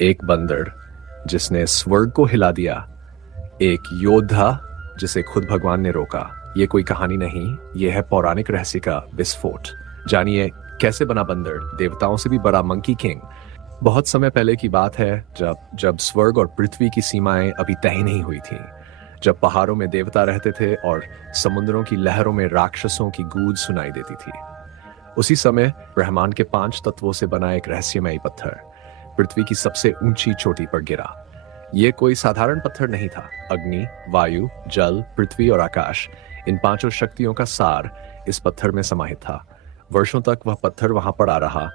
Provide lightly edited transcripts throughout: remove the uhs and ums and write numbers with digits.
एक बंदर जिसने स्वर्ग को हिला दिया, एक योद्धा जिसे खुद भगवान ने रोका। ये कोई कहानी नहीं, ये है पौराणिक रहस्य का विस्फोट। जानिए कैसे बना बंदर देवताओं से भी बड़ा मंकी किंग। बहुत समय पहले की बात है, जब जब स्वर्ग और पृथ्वी की सीमाएं अभी तय नहीं हुई थी। जब पहाड़ों में देवता रहते थे और समुद्रों की लहरों में राक्षसों की गूंज सुनाई देती थी। उसी समय ब्रह्मांड के 5 तत्वों से बना एक रहस्यमयी पत्थर पृथ्वी की सबसे ऊंची चोटी पर गिरा। यह कोई साधारण पत्थर नहीं था। अग्नि, वायु, जल, पृथ्वी और आकाश, इन 5 शक्तियों का सार इस पत्थर में समाहित था। वर्षों तक वह पत्थर वहां पड़ा रहा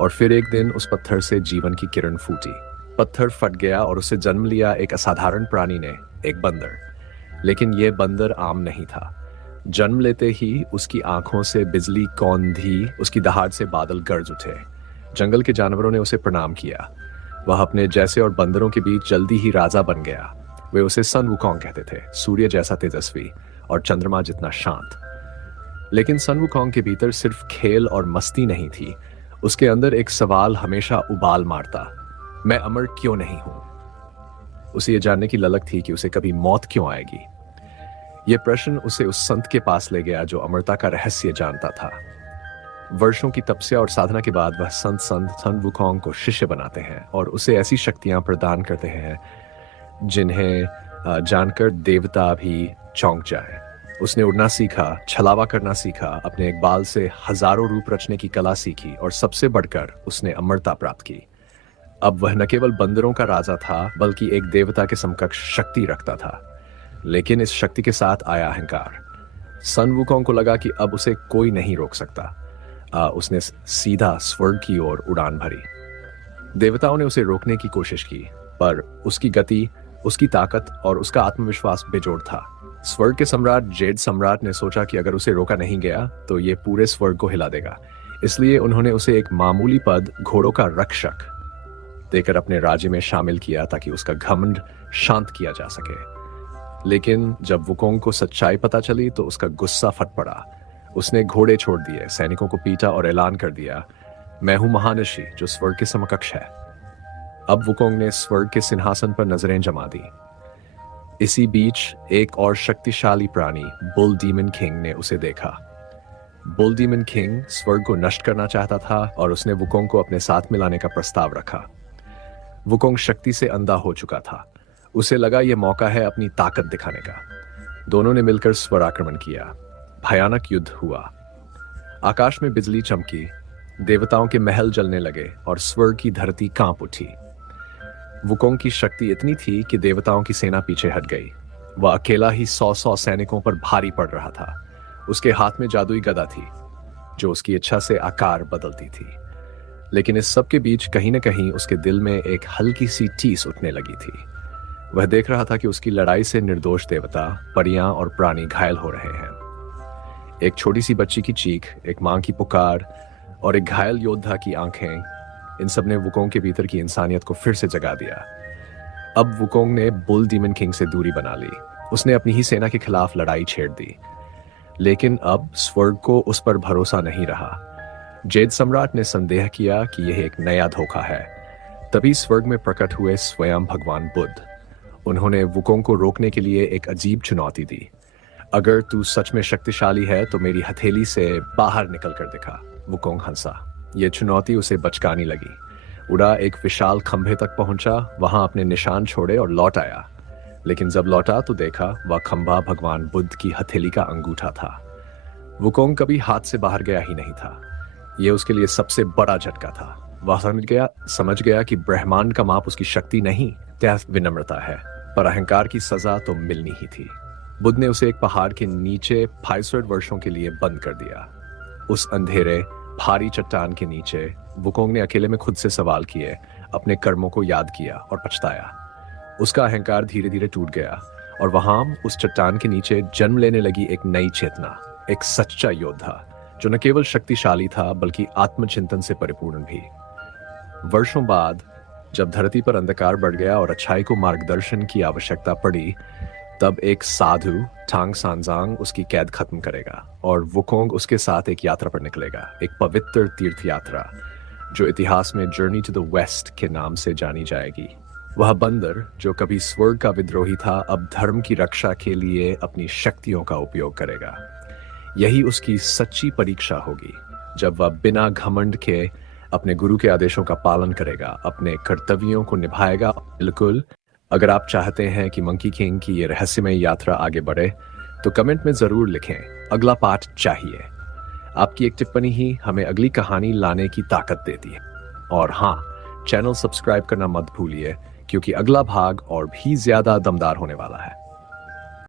और फिर एक दिन उस पत्थर से जीवन की किरण फूटी। पत्थर फट गया और उसे जन्म लिया एक असाधारण प्राणी ने, एक बंदर। लेकिन यह बंदर आम नहीं था। जन्म लेते ही उसकी आंखों से बिजली कौंधी, उसकी दहाड़ से बादल गरज उठे। जंगल के जानवरों ने उसे प्रणाम किया। वह अपने जैसे और बंदरों के बीच जल्दी ही राजा बन गया। वे उसे सन वुकोंग कहते थे, सूर्य जैसा तेजस्वी और चंद्रमा जितना शांत। लेकिन सन वुकोंग के भीतर सिर्फ खेल और मस्ती नहीं थी। उसके अंदर एक सवाल हमेशा उबाल मारता, मैं अमर क्यों नहीं हूं। उसे यह जानने की ललक थी कि उसे कभी मौत क्यों आएगी। यह प्रश्न उसे उस संत के पास ले गया जो अमरता का रहस्य जानता था। वर्षों की तपस्या और साधना के बाद वह संत सन वुकोंग को शिष्य बनाते हैं और उसे ऐसी शक्तियां प्रदान करते हैं जिन्हें जानकर देवता भी चौंक जाए। उसने उड़ना सीखा, छलावा करना सीखा, अपने एक बाल से हजारों रूप रचने की कला सीखी और सबसे बढ़कर उसने अमरता प्राप्त की। अब वह न केवल बंदरों का राजा था, बल्कि एक देवता के समकक्ष शक्ति रखता था। लेकिन इस शक्ति के साथ आया अहंकार। सन वुकोंग को लगा कि अब उसे कोई नहीं रोक सकता। उसने सीधा स्वर्ग की ओर उड़ान भरी। देवताओं ने उसे रोकने की कोशिश की, पर उसकी गति, उसकी ताकत और उसका आत्मविश्वास बेजोड़ था। स्वर्ग के सम्राट जेड सम्राट ने सोचा कि अगर उसे रोका नहीं गया तो ये पूरे स्वर्ग को हिला देगा। इसलिए उन्होंने उसे एक मामूली पद, घोड़ों का रक्षक, देकर अपने राज्य में शामिल किया ताकि उसका घमंड शांत किया जा सके। लेकिन जब वुकोंग को सच्चाई पता चली तो उसका गुस्सा फट पड़ा। उसने घोड़े छोड़ दिए, सैनिकों को पीटा और ऐलान कर दिया, मैं हूं महानशी जो स्वर्ग के समकक्ष है। अब वुकोंग ने स्वर्ग के सिंहासन पर नजरें जमा दी। इसी बीच एक और शक्तिशाली प्राणी बुल डीमन किंग ने उसे देखा। बुल डीमन किंग स्वर्ग को नष्ट करना चाहता था और उसने वुकोंग को अपने साथ मिलाने का प्रस्ताव रखा। वुकोंग शक्ति से अंधा हो चुका था। उसे लगा यह मौका है अपनी ताकत दिखाने का। दोनों ने मिलकर स्वर आक्रमण किया। भयानक युद्ध हुआ। आकाश में बिजली चमकी, देवताओं के महल जलने लगे और स्वर्ग की धरती कांप उठी। वुकोंग की शक्ति इतनी थी कि देवताओं की सेना पीछे हट गई। वह अकेला ही 100 सैनिकों पर भारी पड़ रहा था। उसके हाथ में जादुई गदा थी जो उसकी इच्छा से आकार बदलती थी। लेकिन इस सब के बीच कहीं न कहीं उसके दिल में एक हल्की सी टीस उठने लगी थी। वह देख रहा था कि उसकी लड़ाई से निर्दोष देवता, परियां और प्राणी घायल हो रहे हैं। एक छोटी सी बच्ची की चीख, एक मां की पुकार और एक घायल योद्धा की आंखें, इन सब ने वुकोंग के भीतर की इंसानियत को फिर से जगा दिया। अब वुकोंग ने बुल डीमन किंग से दूरी बना ली। उसने अपनी ही सेना के खिलाफ लड़ाई छेड़ दी। लेकिन अब स्वर्ग को उस पर भरोसा नहीं रहा। जेड सम्राट ने संदेह किया कि यह एक नया धोखा है। तभी स्वर्ग में प्रकट हुए स्वयं भगवान बुद्ध। उन्होंने वुकोंग को रोकने के लिए एक अजीब चुनौती दी। अगर तू सच में शक्तिशाली है तो मेरी हथेली से बाहर निकल कर दिखा। वुकोंग हंसा। यह चुनौती उसे बचकानी लगी। उड़ा, एक विशाल खंभे तक पहुंचा, वहां अपने निशान छोड़े और लौट आया। लेकिन जब लौटा तो देखा वह खंभा भगवान बुद्ध की हथेली का अंगूठा था। वुकोंग कभी हाथ से बाहर गया ही नहीं था। यह उसके लिए सबसे बड़ा झटका था। वह समझ गया कि ब्रह्मांड का माप उसकी शक्ति नहीं, त्याग विनम्रता है। पर अहंकार की सजा तो मिलनी ही थी। बुद्ध ने उसे एक पहाड़ के नीचे 500 वर्षों के लिए बंद कर दिया। उस अंधेरे भारी चट्टान के नीचे वुकोंग ने अकेले में खुद से सवाल किए, अपने कर्मों को याद किया और पछताया। उसका अहंकार धीरे धीरे टूट गया और वहां उस चट्टान के नीचे जन्म लेने लगी एक नई चेतना, एक सच्चा योद्धा जो न केवल शक्तिशाली था बल्कि आत्मचिंतन से परिपूर्ण भी। वर्षों बाद जब धरती पर अंधकार बढ़ गया और अच्छाई को मार्गदर्शन की आवश्यकता पड़ी, तब एक साधु टांग सांजांग उसकी कैद खत्म करेगा और वुकोंग उसके साथ एक यात्रा पर निकलेगा, एक पवित्र तीर्थ यात्रा जो इतिहास में जर्नी टू द वेस्ट के नाम से जानी जाएगी। वह बंदर जो कभी स्वर्ग का विद्रोही था, अब धर्म की रक्षा के लिए अपनी शक्तियों का उपयोग करेगा। यही उसकी सच्ची परीक्षा होगी, जब वह बिना घमंड के अपने गुरु के आदेशों का पालन करेगा, अपने कर्तव्यों को निभाएगा। बिल्कुल, अगर आप चाहते हैं कि मंकी किंग की ये रहस्यमय यात्रा आगे बढ़े, तो कमेंट में जरूर लिखें अगला पार्ट चाहिए। आपकी एक टिप्पणी ही हमें अगली कहानी लाने की ताकत देती है। और हाँ, चैनल सब्सक्राइब करना मत भूलिए, क्योंकि अगला भाग और भी ज्यादा दमदार होने वाला है।